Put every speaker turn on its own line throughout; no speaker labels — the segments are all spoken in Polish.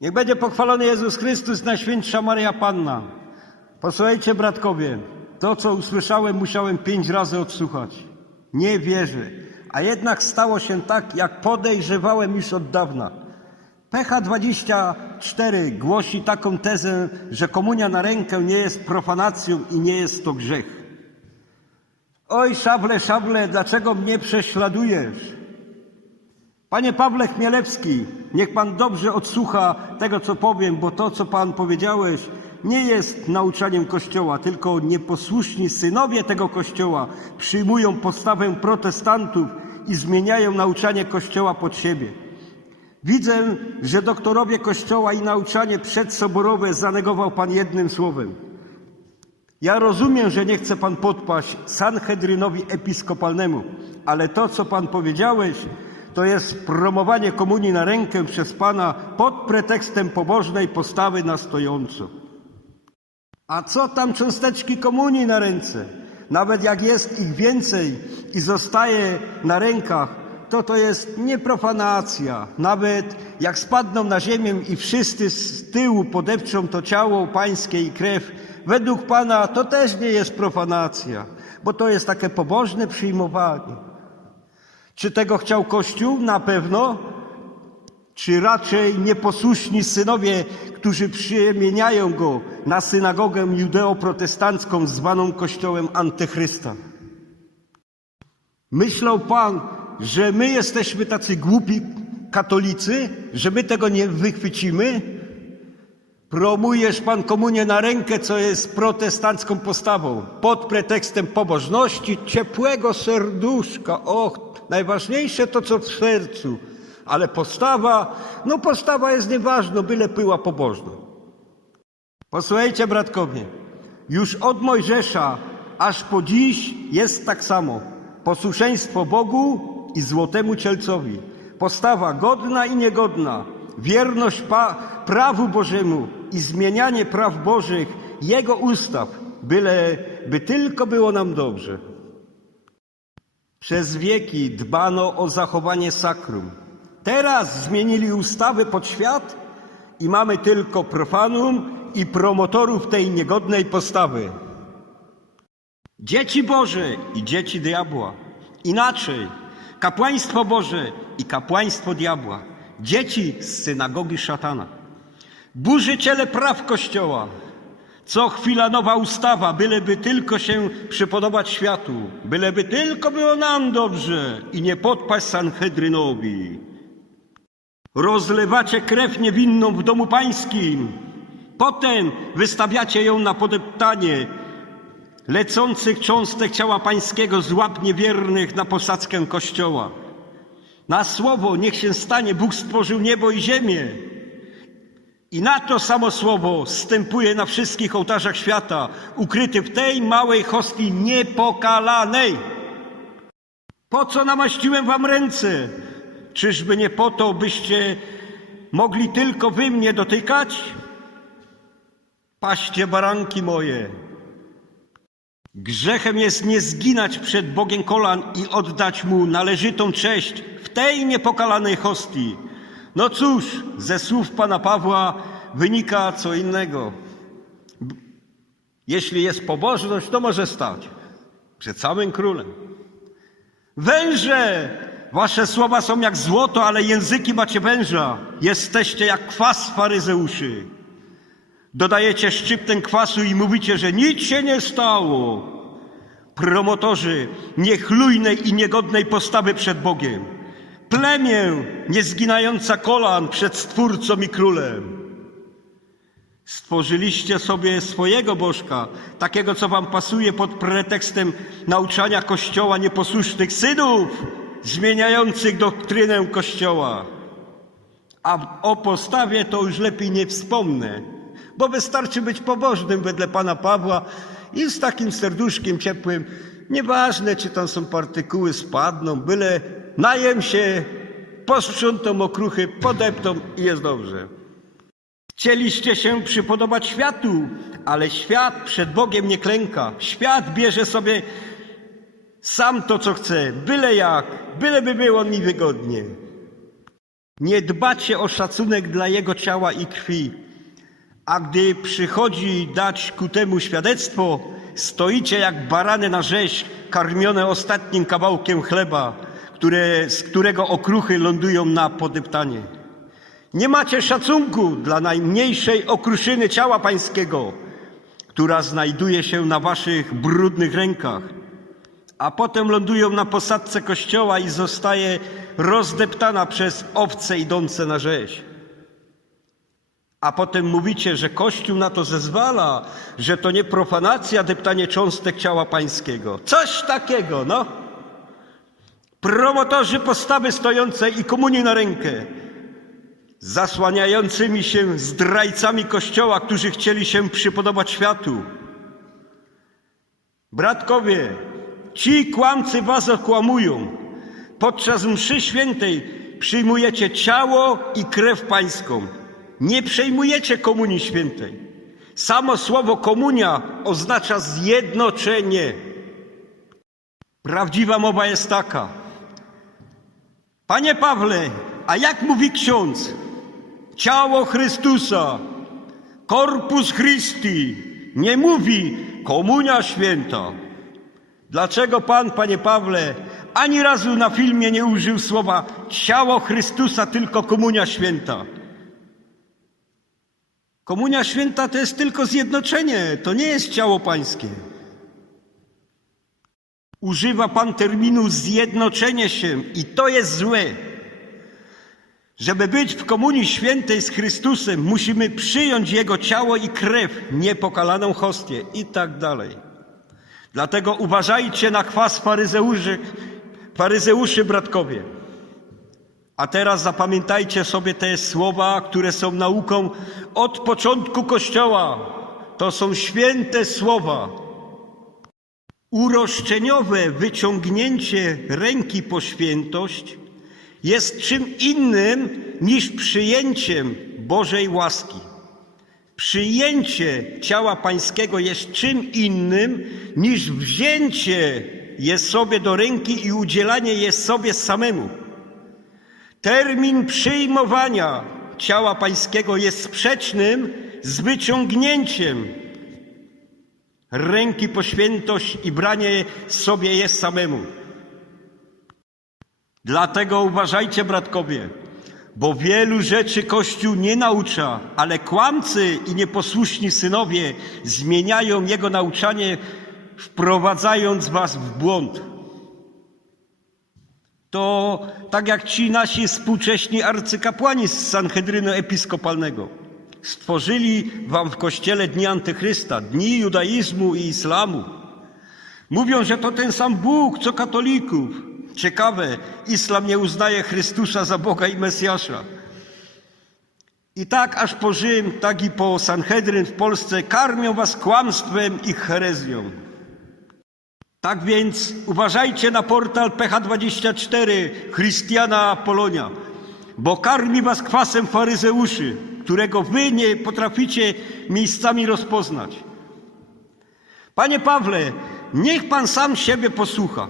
Niech będzie pochwalony Jezus Chrystus, Najświętsza Maria Panna. Posłuchajcie, bratkowie, to co usłyszałem, musiałem pięć razy odsłuchać. Nie wierzę. A jednak stało się tak, jak podejrzewałem już od dawna. PH24 głosi taką tezę, że komunia na rękę nie jest profanacją i nie jest to grzech. Oj, szable, szable, dlaczego mnie prześladujesz? Panie Pawle Chmielewski, niech Pan dobrze odsłucha tego, co powiem, bo to, co Pan powiedziałeś, nie jest nauczaniem Kościoła, tylko nieposłuszni synowie tego Kościoła przyjmują postawę protestantów i zmieniają nauczanie Kościoła pod siebie. Widzę, że doktorowie Kościoła i nauczanie przedsoborowe zanegował Pan jednym słowem. Ja rozumiem, że nie chce Pan podpaść Sanhedrynowi Episkopalnemu, ale to, co Pan powiedziałeś, to jest promowanie komunii na rękę przez Pana pod pretekstem pobożnej postawy na stojąco. A co tam cząsteczki komunii na ręce? Nawet jak jest ich więcej i zostaje na rękach, to to jest nie profanacja. Nawet jak spadną na ziemię i wszyscy z tyłu podepczą to ciało pańskie i krew, według Pana to też nie jest profanacja, bo to jest takie pobożne przyjmowanie. Czy tego chciał Kościół? Na pewno. Czy raczej nieposłuszni synowie, którzy przemieniają go na synagogę judeo-protestancką zwaną Kościołem Antychrysta? Myślał Pan, że my jesteśmy tacy głupi katolicy, że my tego nie wychwycimy? Promujesz Pan komunię na rękę, co jest protestancką postawą, pod pretekstem pobożności, ciepłego serduszka. Och, najważniejsze to, co w sercu. Ale postawa, no postawa jest nieważna, byle była pobożna. Posłuchajcie, bratkowie, już od Mojżesza aż po dziś jest tak samo. Posłuszeństwo Bogu i złotemu cielcowi. Postawa godna i niegodna. Wierność pa- prawu Bożemu i zmienianie praw Bożych, Jego ustaw, byle by tylko było nam dobrze. Przez wieki dbano o zachowanie sakrum. Teraz zmienili ustawy pod świat i mamy tylko profanum i promotorów tej niegodnej postawy. Dzieci Boże i dzieci diabła. Inaczej, kapłaństwo Boże i kapłaństwo diabła. Dzieci z synagogi szatana. Burzyciele praw Kościoła. Co chwila nowa ustawa, byleby tylko się przypodobać światu, byleby tylko było nam dobrze i nie podpaść Sanhedrynowi. Rozlewacie krew niewinną w domu pańskim. Potem wystawiacie ją na podeptanie lecących cząstek ciała pańskiego z łap niewiernych na posadzkę kościoła. Na słowo niech się stanie, Bóg stworzył niebo i ziemię. I na to samo słowo stępuje na wszystkich ołtarzach świata, ukryty w tej małej hostii niepokalanej. Po co namaściłem wam ręce? Czyżby nie po to, byście mogli tylko wy mnie dotykać? Paście baranki moje. Grzechem jest nie zginać przed Bogiem kolan i oddać Mu należytą cześć w tej niepokalanej hostii. No cóż, ze słów Pana Pawła wynika co innego. Jeśli jest pobożność, to może stać przed samym królem. Węże! Wasze słowa są jak złoto, ale języki macie węża. Jesteście jak kwas faryzeuszy. Dodajecie szczyptę kwasu i mówicie, że nic się nie stało. Promotorzy niechlujnej i niegodnej postawy przed Bogiem. Plemię niezginająca kolan przed Stwórcą i Królem. Stworzyliście sobie swojego bożka, takiego, co wam pasuje pod pretekstem nauczania Kościoła nieposłusznych synów, zmieniających doktrynę Kościoła. A o postawie to już lepiej nie wspomnę, bo wystarczy być pobożnym wedle pana Pawła i z takim serduszkiem ciepłym. Nieważne, czy tam są partykuły, spadną, byle najem się, posprzątą okruchy, podeptą i jest dobrze. Chcieliście się przypodobać światu, ale świat przed Bogiem nie klęka. Świat bierze sobie sam to, co chce, byle jak, byle by było mi wygodnie. Nie dbacie o szacunek dla Jego ciała i krwi, a gdy przychodzi dać ku temu świadectwo, stoicie jak barany na rzeź, karmione ostatnim kawałkiem chleba, które, z którego okruchy lądują na podeptanie. Nie macie szacunku dla najmniejszej okruszyny ciała pańskiego, która znajduje się na waszych brudnych rękach, a potem lądują na posadzce kościoła i zostaje rozdeptana przez owce idące na rzeź. A potem mówicie, że Kościół na to zezwala, że to nie profanacja deptanie cząstek ciała pańskiego. Coś takiego, no. Promotorzy postawy stojącej i komunii na rękę, zasłaniającymi się zdrajcami Kościoła, którzy chcieli się przypodobać światu. Bratkowie, ci kłamcy was okłamują. Podczas mszy świętej przyjmujecie ciało i krew pańską. Nie przejmujecie komunii świętej. Samo słowo komunia oznacza zjednoczenie. Prawdziwa mowa jest taka. Panie Pawle, a jak mówi ksiądz? Ciało Chrystusa, Corpus Christi, nie mówi komunia święta. Dlaczego Pan, Panie Pawle, ani razu na filmie nie użył słowa ciało Chrystusa, tylko komunia święta? Komunia święta to jest tylko zjednoczenie, to nie jest ciało pańskie. Używa Pan terminu zjednoczenie się i to jest złe. Żeby być w komunii świętej z Chrystusem, musimy przyjąć Jego ciało i krew, niepokalaną hostię i tak dalej. Dlatego uważajcie na kwas faryzeuszy, faryzeuszy bratkowie. A teraz zapamiętajcie sobie te słowa, które są nauką od początku Kościoła. To są święte słowa. Uroszczeniowe wyciągnięcie ręki po świętość jest czym innym niż przyjęciem Bożej łaski. Przyjęcie ciała Pańskiego jest czym innym niż wzięcie je sobie do ręki i udzielanie je sobie samemu. Termin przyjmowania ciała Pańskiego jest sprzecznym z wyciągnięciem ręki po świętość i branie sobie je samemu. Dlatego uważajcie, bratkowie, bo wielu rzeczy Kościół nie naucza, ale kłamcy i nieposłuszni synowie zmieniają jego nauczanie, wprowadzając was w błąd. To tak jak ci nasi współcześni arcykapłani z Sanhedrynu Episkopalnego. Stworzyli wam w kościele dni antychrysta, dni judaizmu i islamu. Mówią, że to ten sam Bóg, co katolików. Ciekawe, islam nie uznaje Chrystusa za Boga i Mesjasza. I tak aż po Rzym, tak i po Sanhedryn w Polsce karmią was kłamstwem i herezją. Tak więc uważajcie na portal PH24 Chrystiana Polonia, bo karmi was kwasem faryzeuszy, którego wy nie potraficie miejscami rozpoznać. Panie Pawle, niech pan sam siebie posłucha.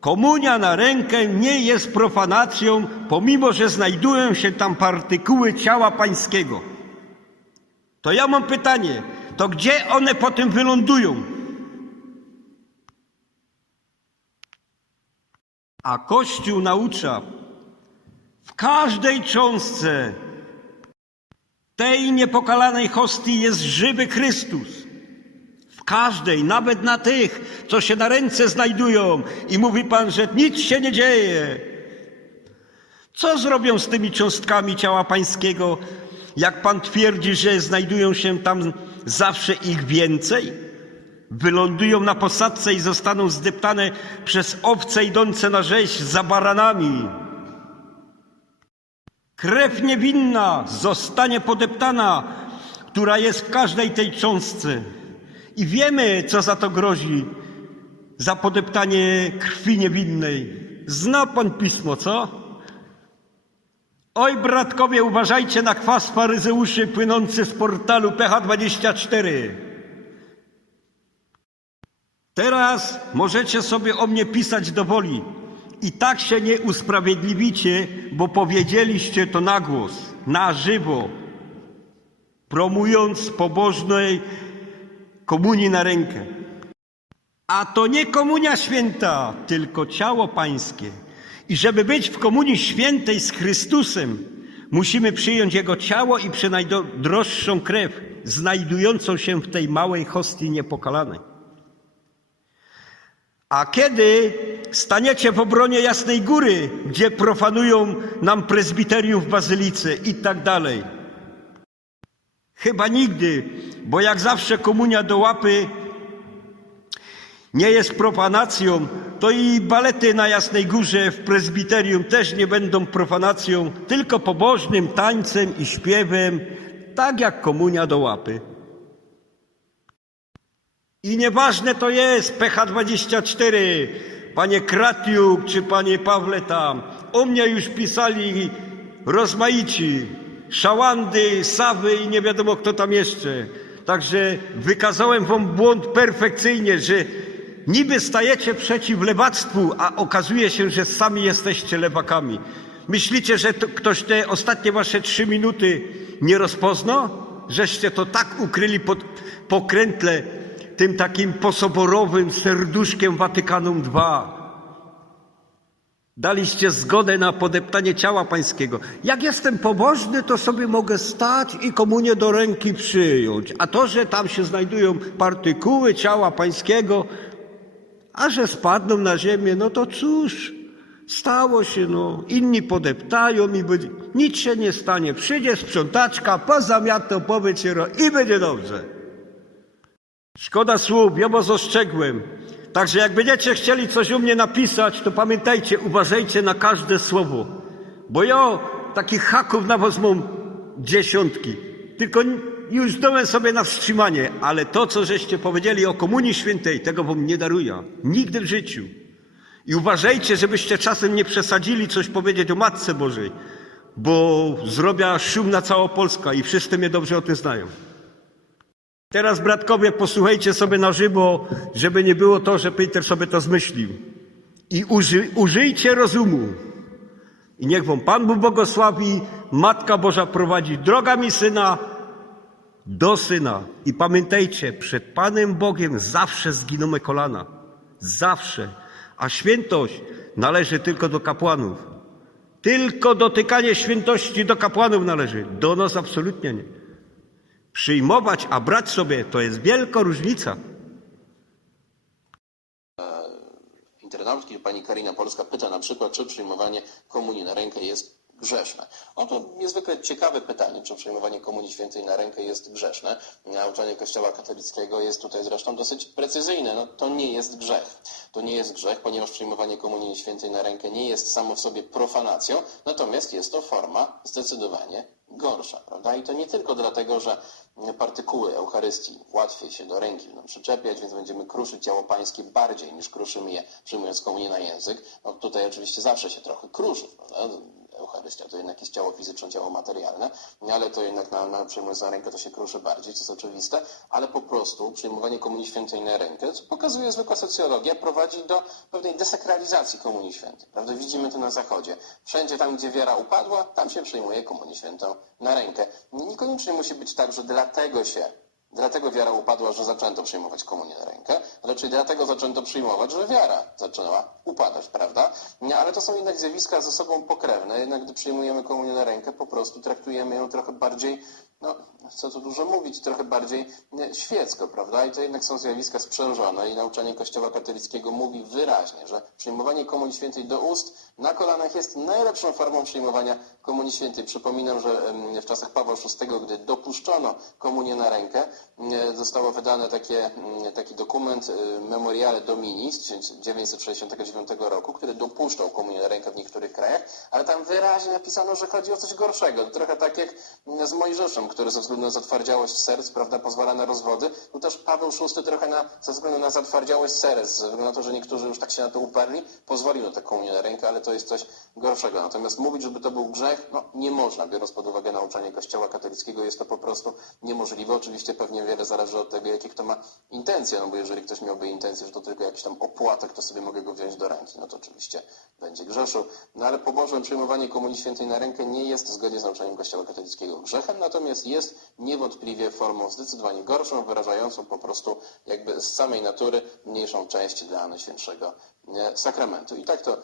Komunia na rękę nie jest profanacją, pomimo że znajdują się tam partykuły ciała pańskiego. To ja mam pytanie, to gdzie one potem wylądują? A Kościół naucza w każdej cząstce tej niepokalanej hostii jest żywy Chrystus. W każdej, nawet na tych, co się na ręce znajdują. I mówi Pan, że nic się nie dzieje. Co zrobią z tymi cząstkami ciała Pańskiego, jak Pan twierdzi, że znajdują się tam zawsze ich więcej? Wylądują na posadzce i zostaną zdeptane przez owce idące na rzeź za baranami. Krew niewinna zostanie podeptana, która jest w każdej tej cząstce. I wiemy, co za to grozi, za podeptanie krwi niewinnej. Zna pan pismo, co? Oj, bratkowie, uważajcie na kwas faryzeuszy płynący z portalu PH24. Teraz możecie sobie o mnie pisać do woli, I tak się nie usprawiedliwicie, bo powiedzieliście to na głos, na żywo, promując pobożnej komunii na rękę. A to nie komunia święta, tylko ciało pańskie. I żeby być w komunii świętej z Chrystusem, musimy przyjąć Jego ciało i przynajddroższą krew, znajdującą się w tej małej hostii niepokalanej. A kiedy staniecie w obronie Jasnej Góry, gdzie profanują nam prezbiteriów w bazylice i tak dalej? Chyba nigdy, bo jak zawsze komunia do łapy nie jest profanacją, to i balety na Jasnej Górze w prezbiterium też nie będą profanacją, tylko pobożnym tańcem i śpiewem, tak jak komunia do łapy. I nieważne to jest PH24, panie Kratiuk czy panie Pawle tam. O mnie już pisali rozmaici, szałandy, sawy i nie wiadomo kto tam jeszcze. Także wykazałem wam błąd perfekcyjnie, że niby stajecie przeciw lewactwu, a okazuje się, że sami jesteście lewakami. Myślicie, że to, ktoś te ostatnie wasze trzy minuty nie rozpozna? Żeście to tak ukryli pod pokrętle tym takim posoborowym serduszkiem Watykanum II. Daliście zgodę na podeptanie ciała pańskiego. Jak jestem pobożny, to sobie mogę stać i komunię do ręki przyjąć. A to, że tam się znajdują partykuły ciała pańskiego, a że spadną na ziemię, no to cóż, stało się, no. Inni podeptają i będzie, nic się nie stanie. Przyjdzie sprzątaczka, pozamiatą, powyciero i będzie dobrze. Szkoda słów, ja was ostrzegłem. Także jak będziecie chcieli coś u mnie napisać, to pamiętajcie, uważajcie na każde słowo. Bo ja takich haków na was mam dziesiątki. Tylko już dałem sobie na wstrzymanie, ale to, co żeście powiedzieli o Komunii Świętej, tego wam nie daruję. Nigdy w życiu. I uważajcie, żebyście czasem nie przesadzili coś powiedzieć o Matce Bożej, bo zrobię szum na całą Polskę i wszyscy mnie dobrze o tym znają. Teraz, bratkowie, posłuchajcie sobie na żywo, żeby nie było to, że Peter sobie to zmyślił. I uży, użyjcie rozumu. I niech wam Pan Bóg błogosławi, Matka Boża prowadzi drogami Syna do Syna. I pamiętajcie, przed Panem Bogiem zawsze zginąmy kolana. Zawsze. A świętość należy tylko do kapłanów. Tylko dotykanie świętości do kapłanów należy. Do nas absolutnie nie. Przyjmować, a brać sobie, to jest wielka różnica.
internautki, pani Karina Polska pyta na przykład, czy przyjmowanie komunii na rękę jest grzeszne. Oto niezwykle ciekawe pytanie, czy przyjmowanie komunii świętej na rękę jest grzeszne. Nauczanie Kościoła katolickiego jest tutaj zresztą dosyć precyzyjne. No, to nie jest grzech. To nie jest grzech, ponieważ przyjmowanie komunii świętej na rękę nie jest samo w sobie profanacją, natomiast jest to forma zdecydowanie gorsza, prawda? I to nie tylko dlatego, że partykuły Eucharystii łatwiej się do ręki przyczepiać, więc będziemy kruszyć ciało pańskie bardziej niż kruszymy je przyjmując komunię na język. No tutaj oczywiście zawsze się trochę kruszy, prawda? Eucharystia to jednak jest ciało fizyczne, ciało materialne, ale to jednak na, na przyjmując na rękę to się kruszy bardziej, to jest oczywiste, ale po prostu przyjmowanie komunii świętej na rękę, co pokazuje zwykła socjologia, prowadzi do pewnej desakralizacji komunii świętej. Prawda? Widzimy to na zachodzie. Wszędzie tam, gdzie wiara upadła, tam się przyjmuje komunię świętą na rękę. Niekoniecznie musi być tak, że dlatego się Dlatego wiara upadła, że zaczęto przyjmować komunię na rękę, raczej dlatego zaczęto przyjmować, że wiara zaczęła upadać, prawda? Nie, ale to są jednak zjawiska ze sobą pokrewne, jednak gdy przyjmujemy komunię na rękę, po prostu traktujemy ją trochę bardziej, no, co tu dużo mówić, trochę bardziej świecko, prawda? I to jednak są zjawiska sprzężone i nauczanie Kościoła katolickiego mówi wyraźnie, że przyjmowanie komunii świętej do ust na kolanach jest najlepszą formą przyjmowania komunii świętej. Przypominam, że w czasach Pawła VI, gdy dopuszczono komunię na rękę, zostało wydane takie, mm, taki dokument e, Memoriale Domini z 1969 roku, który dopuszczał komunię na rękę w niektórych krajach, ale tam wyraźnie napisano, że chodzi o coś gorszego. Trochę tak jak mm, z Mojżeszem, który ze względu na zatwardziałość serc, prawda, pozwala na rozwody, no też Paweł VI trochę na, ze względu na zatwardziałość serc, ze względu na to, że niektórzy już tak się na to uparli, pozwolił na tę komunię na rękę, ale to jest coś gorszego. Natomiast mówić, żeby to był grzech, no nie można, biorąc pod uwagę nauczanie Kościoła katolickiego, jest to po prostu niemożliwe. Oczywiście pewnie wiele zależy od tego, jakie kto ma intencje, no bo jeżeli ktoś miałby intencję, że to tylko jakiś tam opłatek, to sobie mogę go wziąć do ręki, no to oczywiście będzie grzeszył. No ale pobożne przyjmowanie Komunii Świętej na rękę nie jest zgodnie z nauczaniem Kościoła katolickiego grzechem, natomiast jest niewątpliwie formą zdecydowanie gorszą, wyrażającą po prostu jakby z samej natury mniejszą część dla Najświętszego e, Sakramentu. I tak to